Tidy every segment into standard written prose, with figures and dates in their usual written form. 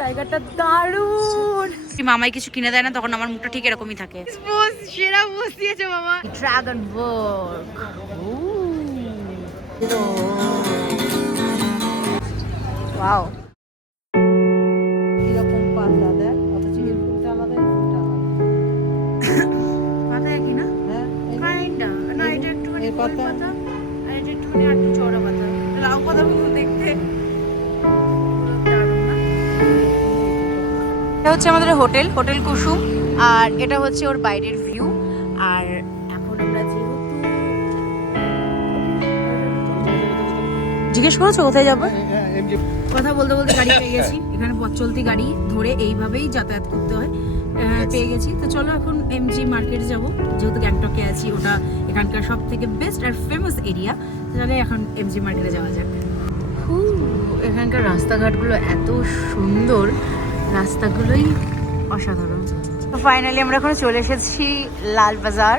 জায়গাটা দারুণ। মামাই কিছু কিনে দেয় না তখন আমার মুখটা ঠিক এরকমই থাকে। সেরা পোজ দিয়েছে মামা। Dragon board, wow. এরকম পাতা দেখ, অথচ এর ফুলটা আলাদা, এর ফুলটা আলাদা। পাতা একই না? হ্যাঁ, কাইন্ডা না, এটা একটুখানি এর গোল পাতা। পাতা আর এটা একটুখানি একটু চওড়া পাতা। লাউ পাতার মতো দেখতে। দারুণ না? এটা হচ্ছে আমাদের হোটেল, হোটেল কুসুম। আর এটা হচ্ছে ওর বাইরের ভিউ। আর এখন আমরা যেহেতু জিজ্ঞেস করেছো কোথায় যাবো, কথা বলতে বলতে গাড়ি পেয়ে গেছি। এখানে পথ চলতি গাড়ি ধরে এইভাবেই যাতায়াত করতে হয়। পেয়ে গেছি, তো চলো এখন এমজি মার্কেটে যাব। যেহেতু গ্যাংটকে আছি, ওটা এখানকার সব থেকে বেস্ট আর ফেমাস এরিয়া। তাহলে এখন এমজি মার্কেটে যাওয়া যাক। এখানকার রাস্তাঘাটগুলো এত সুন্দর, রাস্তাগুলোই অসাধারণ। তো ফাইনালি আমরা এখন চলে এসেছি লাল বাজার।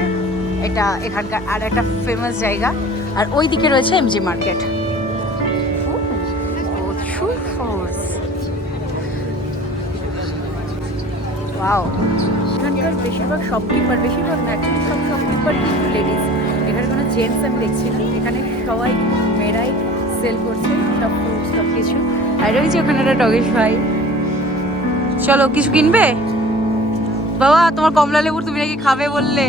এটা এখানকার আর একটা ফেমাস জায়গা। আর ওই দিকে রয়েছে এমজি মার্কেট। ওয়াও, এখানকার বেশিরভাগ শপকিপার, বেশিরভাগ না অ্যাকচুয়ালি সব শপকিপার কিন্তু লেডিস। এখানে কোনো জেন্টস আমি দেখছি না। এখানে সবাই কিন্তু মেয়েরাই সেল করছে সব ফ্রুটস, সব কিছু। আর ওই যে ওখানে একটা ডগিশ ভাই। চলো, কিছু কিনবে? বাবা, তোমার কমলা লেবুর তুমি নাকি খাবে বললে।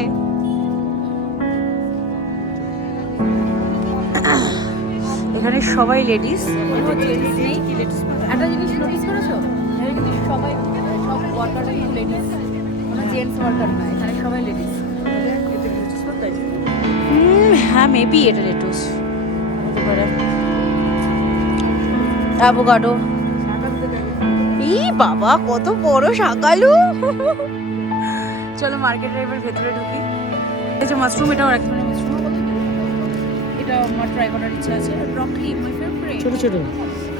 এখানে সবাই লেডিস। একটা জিনিস নোটিস করেছো, এখানে কিন্তু সবাই সব ওয়ার্কার কিন্তু লেডিস, কোনো জেন্টস ওয়ার্কার না, এখানে সবাই লেডিস। হ্যাঁ, মেবি এটা লেটুস হতে পারে। অ্যাভোকাডো। ই বাবা, কত বড় শাকালু। চলো মার্কেটের এবার ভেতরে ঢুকি। এই যে মাশরুম, এটাও এক ধরনের মাশরুম। এটা আমার ট্রাই করার ইচ্ছা আছে। Broccoli my favourite. ছোট ছোট।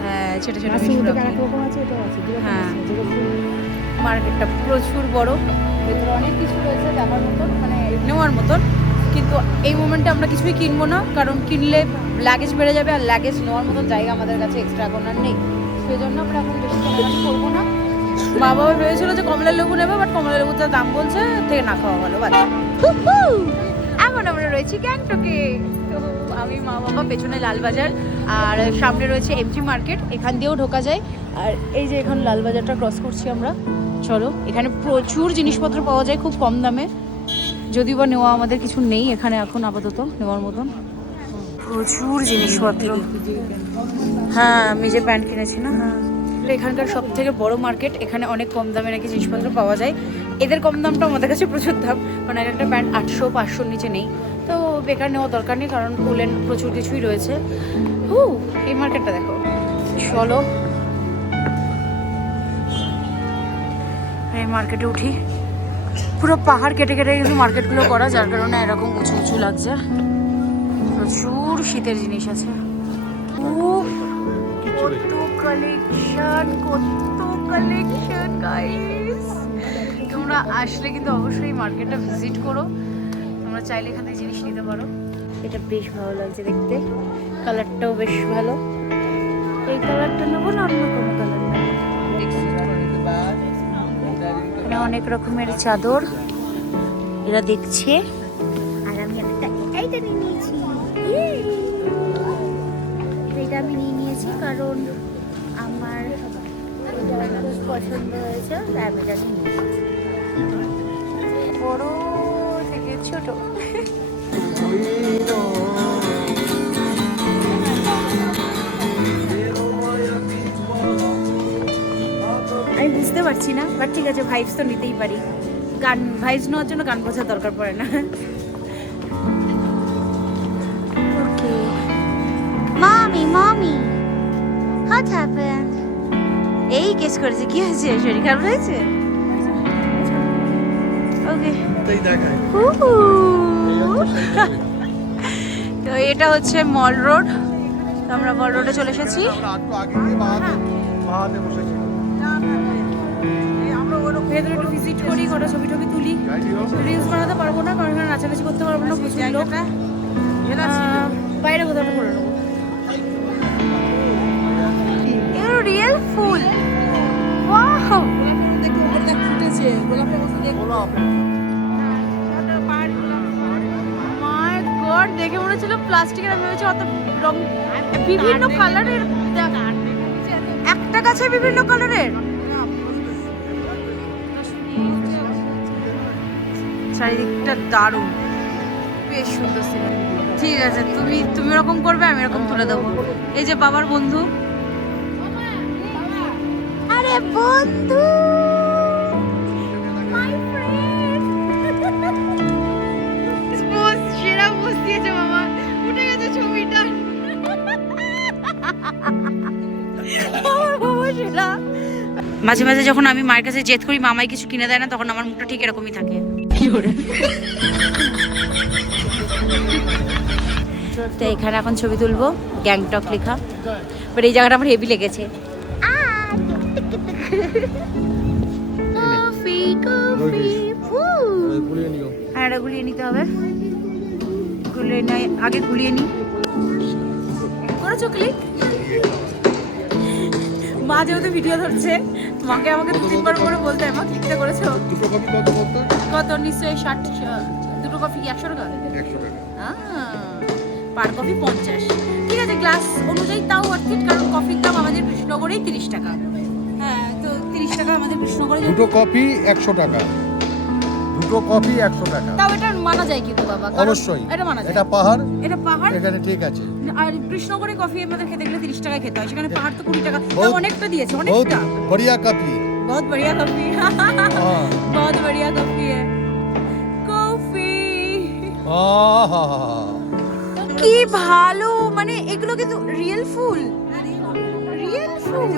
হ্যাঁ, ছোট ছোট মাশরুম ব্রকলি। আরেক রকম আছে, এটাও আছে। হ্যাঁ, মার্কেটটা প্রচুর বড়, ভেতরে অনেক কিছু রয়েছে দেখার মতন, মানে নেওয়ার মতন। কিন্তু এই মোমেন্টে আমরা কিছুই কিনবো না, কারণ কিনলে লাগেজ বেড়ে যাবে, আর লাগেজ নেওয়ার মতন জায়গা আমাদের কাছে এক্সট্রা এখন আর নেই। সেই জন্য আমরা এখন বেশি কেনাকাটি করবো না। মা বাবা ভেবেছিল যে কমলা লেবু নেবে, বাট কমলা লেবুর যা দাম বলছে থেকে না খাওয়া ভালো। বাদ। এখন আমরা রয়েছি গ্যাংটকে। তো আমি, মা বাবা, পেছনে লালবাজার, আর সামনে রয়েছে এমজি মার্কেট। এখান দিয়েও ঢোকা যায়। আর এই যে এখন লালবাজারটা ক্রস করছি আমরা। চলো, এখানে প্রচুর জিনিসপত্র পাওয়া যায় খুব কম দামে। যদিও বা নেওয়া আমাদের কিছু নেই এখানে এখন আপাতত নেওয়ার মতন। প্রচুর জিনিসপত্র। হ্যাঁ, আমি যে প্যান্ট কিনেছি না। হ্যাঁ, এখানকার সব থেকে বড় মার্কেট। এখানে অনেক কম দামে নাকি জিনিসপত্র পাওয়া যায়। এদের কম দামটা আমাদের কাছে প্রচুর দাম, মানে একটা প্যান্ট 800-500 নিচে নেই। তো বেকার নেওয়া দরকার নেই, কারণ উলেন প্রচুর কিছুই রয়েছে। এই মার্কেটটা দেখো। চলো এই মার্কেটে উঠি। পুরো পাহাড় কেটে কেটে কিন্তু মার্কেটগুলো করা, যার কারণে এরকম উঁচু উঁচু লাগছে। প্রচুর শীতের জিনিস আছে। কত কালেকশন, কত কালেকশন গাইস। তোমরা আসলে কিন্তু অবশ্যই মার্কেটটা ভিজিট করো। তোমরা চাইলে এখান থেকে জিনিস নিতে পারো। এটা বেশ ভালো লাগছে দেখতে, কালারটাও বেশ ভালো। এই কালারটা নেবো না অন্য কোনো কালার নেবো? এখানে অনেক রকমের চাদর এরা দেখছে। আর আমি একটা এইটা নিয়ে নিয়েছি। এটা আমি নিয়ে নিয়েছি কারণ আমার এটা খুব পছন্দ হয়েছে, আমি এটা নিয়ে নিয়েছি। বড় থেকে ছোট। আমি বুঝতে পারছি না, বাট ঠিক আছে, ভাইবস তো নিতেই পারি। গান ভাইবস নেওয়ার জন্য গান বোঝার দরকার পড়ে না। ওকে মামি, মামি হোয়াট হ্যাপেন্ড? এই কেস করেছে, কি হয়েছে? শরীর খারাপ হয়েছে? ওকে, তো এটা হচ্ছে মল রোড। তো আমরা মল রোডে চলে এসেছি। ভেতরে একটু ভিজিট করি, কটা ছবি টবি তুলি। রিলস বানাতে পারবো না, কারণ এখানে নাচানাচি করতে পারবো না, প্রচুর লোক। বাইরে কোথাও করে নেবো। রিয়েল ফুল। গোলাপের মতো দেখতে। মাই গড, দেখে মনে হচ্ছিল প্লাস্টিকের, আমি ভেবেছি অত রং, বিভিন্ন কালারের, একটা গাছে বিভিন্ন কালারের। চারিদিকটা দারুণ, বেশ সুন্দর ছিল। ঠিক আছে, তুমি এরকম করবে, আমি এরকম তুলে দেবো। এই যে বাবার বন্ধু, আরে বন্ধু, মাই ফ্রেন্ড, সেরা পোজ দিয়েছে বাবা, উঠে গেছে ছবিটা। মাঝে মাঝে যখন আমি মায়ের কাছে জেদ করি মামাই কিছু কিনে দেয় না, তখন আমার মুখটা ঠিক এরকমই থাকে। তো এখানে এখন ছবি তুলবো, গ্যাংটক লেখা, বাট এই জায়গাটা আমার হেভি লেগেছে। কফি কফি, হ্যাঁ এটা গুলিয়ে নিতে হবে, গুলিয়ে নেই আগে, গুলিয়ে নি। করেছো ক্লিক? মা যেহেতু ভিডিও ধরছে, মাকে আমাকে 2-3 বার করে বলতে হয়, মা ক্লিকটা করেছো? কত? নিশ্চয়ই 60, দুটো কফি কি 100 টাকা? 100 টাকা। পার কফি 50। ঠিক আছে, গ্লাস অনুযায়ী তাও অর্থিত, কারণ কফির দাম আমাদের কৃষ্ণনগরেই 30 টাকা। হ্যাঁ, তো 30 টাকা আমাদের কৃষ্ণনগরে। দুটো কফি 100 টাকা, দুটো কফি 100 টাকা। তাও এটা মানা যায় কিন্তু বাবা, অবশ্যই এটা মানা যায়। এটা পাহাড়, এটা পাহাড়, এখানে ঠিক আছে। আর কৃষ্ণনগরে কফি আমাদের খেতে গেলে 30 টাকায় খেতে হয়, সেখানে পাহাড় তো 20 টাকা। তাও অনেকটা দিয়েছে, बहुत অনেকটা। बढ़िया कॉफी। बहुत बढ़िया कॉफी, हाँ बहुत बढ़िया कॉफी है कॉफी। কি ভালো, মানে এগুলো কিন্তু রিয়েল ফুল, রিয়েল ফুল,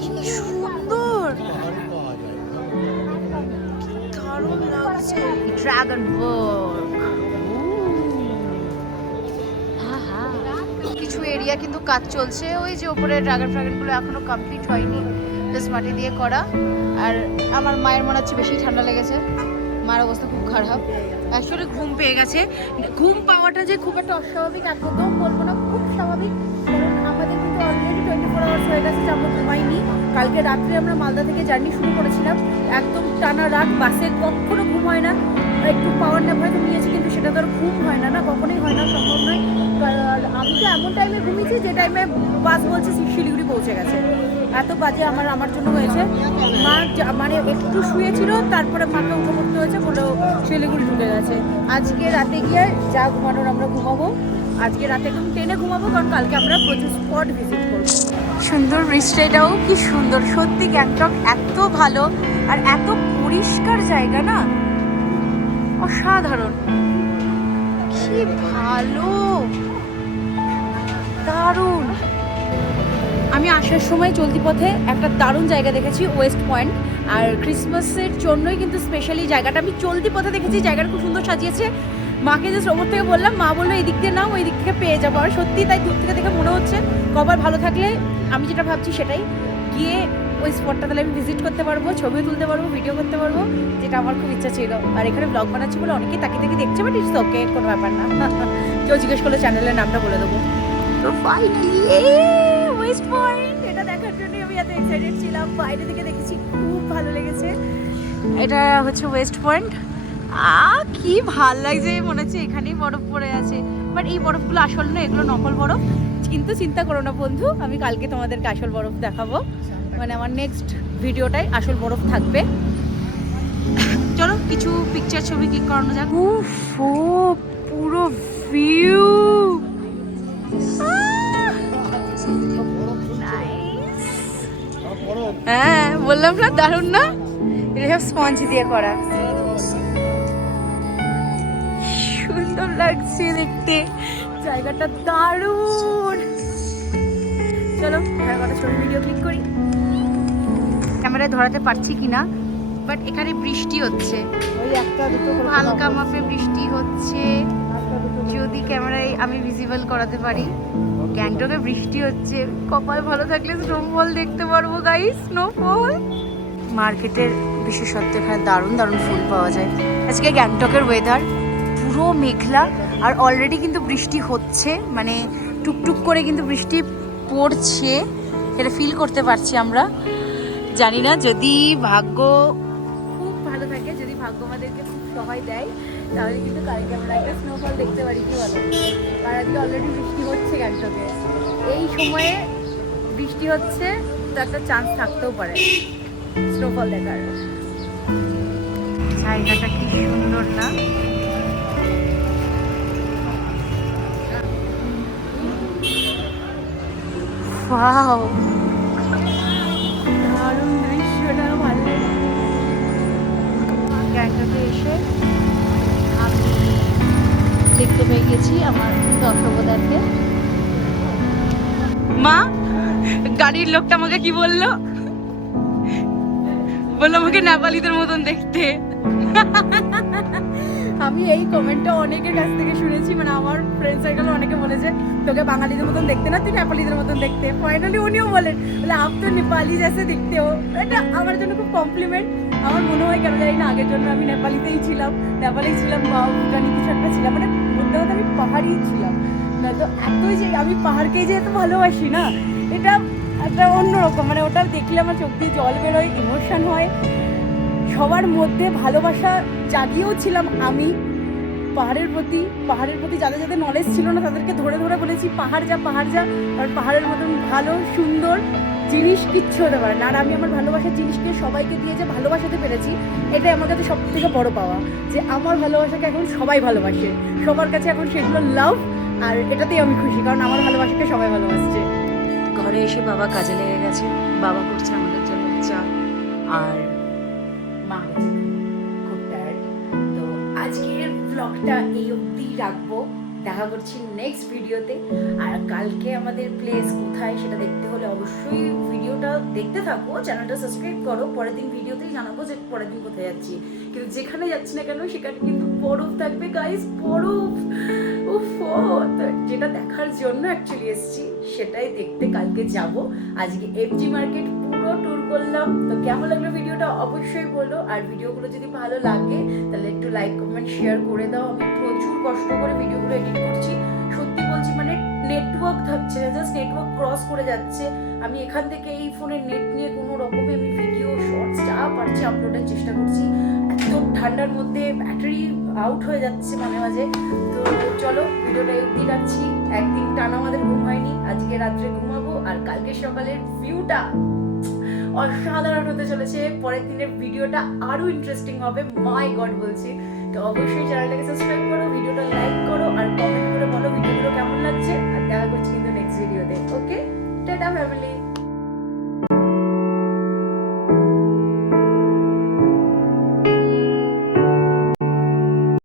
কি সুন্দর, দারুণ লাগছে। ড্রাগন ফ্রুট, কিছু এরিয়া কিন্তু কাজ চলছে, ওই যে উপরে ড্রাগন ফ্রাগনগুলো এখনো কমপ্লিট হয়নি, জাস্ট মাটি দিয়ে করা। আর আমার মায়ের মনে হচ্ছে বেশি ঠান্ডা লেগেছে, মার অবস্থা খুব খারাপ। অ্যাকচুয়ালি ঘুম পেয়ে গেছে, ঘুম পাওয়াটা যে খুব একটা অস্বাভাবিক একদম বলবো না, খুব স্বাভাবিক। কারণ আমাদের কিন্তু অলরেডি 24 আওয়ার্স হয়ে গেছে যে আমরা ঘুমাইনি। কালকে রাত্রে আমরা মালদা থেকে জার্নি শুরু করেছিলাম, একদম টানা রাত, বাসে কখনো ঘুম হয় না। একটু পাওয়ার ন্যাপ হয়তো নিয়েছি, কিন্তু সেটা তো আর ঘুম হয় না, কখনোই হয় না, সম্ভব নয়। আর আমি তো এমন টাইমে ঘুমিয়েছি যে টাইমে বাস বলছে শিলিগুড়ি পৌঁছে গেছে, এত বাজে আমার জন্য হয়েছে। মা মানে একটু শুয়েছিল, তারপরে মাকে উঠে পড়তে হয়েছে, বলে শিলিগুড়ি ঢুকে গেছে। আজকে রাতে গিয়ে যা ঘুমানোর আমরা ঘুমাবো, আজকে রাতে একদম ট্রেনে ঘুমাবো, কারণ কালকে আমরা প্রচুর স্পট ভিজিট করবো। সুন্দর বৃষ্টিটাও কি সুন্দর, সত্যি গ্যাংটক এত ভালো আর এত পরিষ্কার জায়গা না, অসাধারণ, কি ভালো, দারুণ। আমি আসার সময় চলতি পথে একটা দারুণ জায়গা দেখেছি, ওয়েস্ট পয়েন্ট, আর ক্রিসমাসের জন্যই কিন্তু স্পেশালি জায়গাটা আমি চলতি পথে দেখেছি। জায়গাটা খুব সুন্দর সাজিয়েছে, মাকে জাস্ট ওপর থেকে বললাম, মা বললো এই দিক দিয়ে নাও, ওই দিক থেকে পেয়ে যাবো। আর সত্যি তাই, দূর থেকে দেখে মনে হচ্ছে কপাল ভালো থাকলে আমি যেটা ভাবছি সেটাই, গিয়ে ওই স্পটটা তাহলে আমি ভিজিট করতে পারবো, ছবিও তুলতে পারবো, ভিডিও করতে পারবো, যেটা আমার খুব ইচ্ছা ছিল। আর এখানে ব্লগ বানাচ্ছি বলে অনেকেই তাকিয়ে তাকিয়ে দেখছে, বাট ইটস ওকে, কোনো ব্যাপার না। কেউ জিজ্ঞেস করলে চ্যানেলের নামটা বলে দেবো। তো ফাইনালি ওয়েস্ট পয়েন্ট, এটা দেখার জন্য আমি এত এক্সাইটেড ছিলাম, বাইরে থেকে দেখেছি, খুব ভালো লেগেছে। এটা হচ্ছে ওয়েস্ট পয়েন্ট, কি ভাল লাগছে, মনে হচ্ছে এখানেই বরফ পড়ে আছে, বাট এই বরফগুলো আসল না, এগুলো নকল বরফ। কিন্তু চিন্তা করো না বন্ধু, আমি কালকে তোমাদেরকে আসল বরফ দেখাবো, মানে আমার নেক্সট ভিডিওটাই আসল বরফ থাকবে। চলো কিছু পিকচার ছবি ক্লিক করানো যাক। পুরো ভিউ, হ্যাঁ বললাম না, দারুণ না, এটা সব স্পঞ্জ দিয়ে করা, সুন্দর লাগছে দেখতে, জায়গাটা দারুণ। চলো একটা ছবি ভিডিও ক্লিক করি, ক্যামেরায় ধরাতে পারছি কিনা, বাট এখানে বৃষ্টি হচ্ছে, ওই একটা দুটো খুব হালকা মাপে বৃষ্টি হচ্ছে, যদি ক্যামেরায় আমি ভিজিবল করাতে পারি। গ্যাংটকে বৃষ্টি হচ্ছে, কপাল ভালো থাকলে স্নোফল দেখতে পারবো গাইস, স্নোফল। মার্কেটের বিশেষত্ব এখানে দারুণ দারুণ ফুল পাওয়া যায়। আজকে গ্যাংটকের ওয়েদার পুরো মেঘলা, আর অলরেডি কিন্তু বৃষ্টি হচ্ছে, মানে টুকটুক করে কিন্তু বৃষ্টি পড়ছে, এটা ফিল করতে পারছি আমরা। জানি না, যদি ভাগ্য খুব ভালো থাকে, যদি ভাগ্য আমাদেরকে খুব সহায় দেয়, তাহলে কিন্তু কালকে আমরা একটা স্নোফল দেখতে পারি, কি বলো? আর আজকে অলরেডি বৃষ্টি হচ্ছে গ্যাংটকে, এই সময়ে বৃষ্টি হচ্ছে, তো একটা চান্স থাকতেও পারে স্নোফল দেখার। জায়গাটা কি সুন্দর না? ওয়াও, দারুণ দৃশ্যটা, ভালো লাগে। গ্যাংটকে এসে আমি দেখতে পেয়ে গেছি আমার দর্শকদেরকে। মা, গাড়ির লোকটা আমাকে কি বললো? বললো আমাকে নেপালিদের মতন দেখতে। আমি এই কমেন্টটা অনেকের কাছ থেকে শুনেছি, মানে আমার ফ্রেন্ড সার্কেলে অনেকে বলেছে তোকে বাঙালিদের মতন দেখতে না, তুই নেপালিদের মতন দেখতে। ফাইনালি উনিও বলেন, বলে আপ তো নেপালি জেসে দেখতে হো। এটা আমার জন্য খুব কমপ্লিমেন্ট। আমার মনে হয় কেন জানি না, আগের জন্য আমি নেপালিতেই ছিলাম বা ভুটানি কিছু একটা ছিলাম, মানে বলতে কথা আমি পাহাড়ি ছিলাম না। তো এতই যে আমি পাহাড়কেই যে এত ভালোবাসি না, এটা একটা অন্যরকম, মানে ওটা দেখলে আমার চোখ দিয়ে জল বেরোয়, ইমোশন হয়। সবার মধ্যে ভালোবাসা জাগিয়েও ছিলাম আমি পাহাড়ের প্রতি যাদের যাদের নলেজ ছিল না তাদেরকে ধরে ধরে বলেছি পাহাড় যা, কারণ পাহাড়ের মতন ভালো সুন্দর জিনিস কিচ্ছু হতে পারে না। আর আমি আমার ভালোবাসার জিনিসকে সবাইকে দিয়ে যে ভালোবাসাতে পেরেছি, এটাই আমার কাছে সব থেকে বড় পাওয়া, যে আমার ভালোবাসাকে এখন সবাই ভালোবাসে, সবার কাছে এখন সেগুলো লাভ। আর এটাতেই আমি খুশি, কারণ আমার ভালোবাসাকে সবাই ভালোবাসছে। ঘরে এসে বাবা কাজে লেগে গেছে, বাবা করছে আমাদের জন্য চা, আর মা গেছে খুব টায়ার্ড। তো আজকের ব্লগটা এই অবধি রাখবো, দেখা করছি নেক্সট ভিডিওতে। আর কালকে আমাদের প্লেস কোথায় সেটা দেখতে হলে অবশ্যই ভিডিওটা দেখতে থাকো, চ্যানেলটা সাবস্ক্রাইব করো। পরের দিন ভিডিওতেই জানাবো যে পরের দিন কোথায় যাচ্ছি, কিন্তু যেখানে যাচ্ছি না কেন সেখানে কিন্তু বরফ থাকবে গাইস, বরফ। যেটা দেখার জন্য অ্যাকচুয়ালি এসেছি সেটাই দেখতে কালকে যাব। আজকে এফজি মার্কেট পুরো ট্যুর করলাম। তো কেমন লাগলো ভিডিওটা অবশ্যই বলো, আর ভিডিওগুলো যদি ভালো লাগে তাহলে একটু লাইক কমেন্ট শেয়ার করে দাও। আমি প্রচুর কষ্ট করে ভিডিওগুলো এডিট করছি, সত্যি বলছি, মানে নেটওয়ার্ক থাকছে না, জাস্ট নেটওয়ার্ক ক্রস করে যাচ্ছে। আমি এখান থেকে এই ফোনের নেট নিয়ে কোনো রকমে আমি ভিডিও শর্টস যা পারছি আপলোডের চেষ্টা করছি। এত ঠান্ডার মধ্যে ব্যাটারি আউট হয়ে যাচ্ছে মাঝে মাঝে। তো চলো ভিডিওটা অবধি রাখছি। একদিন টানা আমাদের ঘুম হয়নি, আজকে রাত্রে ঘুমাবো, আর কালকে সকালের ভিউটা অসাধারণ হতে চলেছে। পরের দিনের ভিডিওটা আরো ইন্টারেস্টিং হবে, মাই গড বলছি। তো অবশ্যই চ্যানেলটাকে সাবস্ক্রাইব করো, ভিডিওটা লাইক করো, আর কমেন্ট করে বলো ভিডিওগুলো কেমন লাগছে। আর দেখা করছি কিন্তু নেক্সট ভিডিওতে। ওকে, টাটা ফ্যামিলি।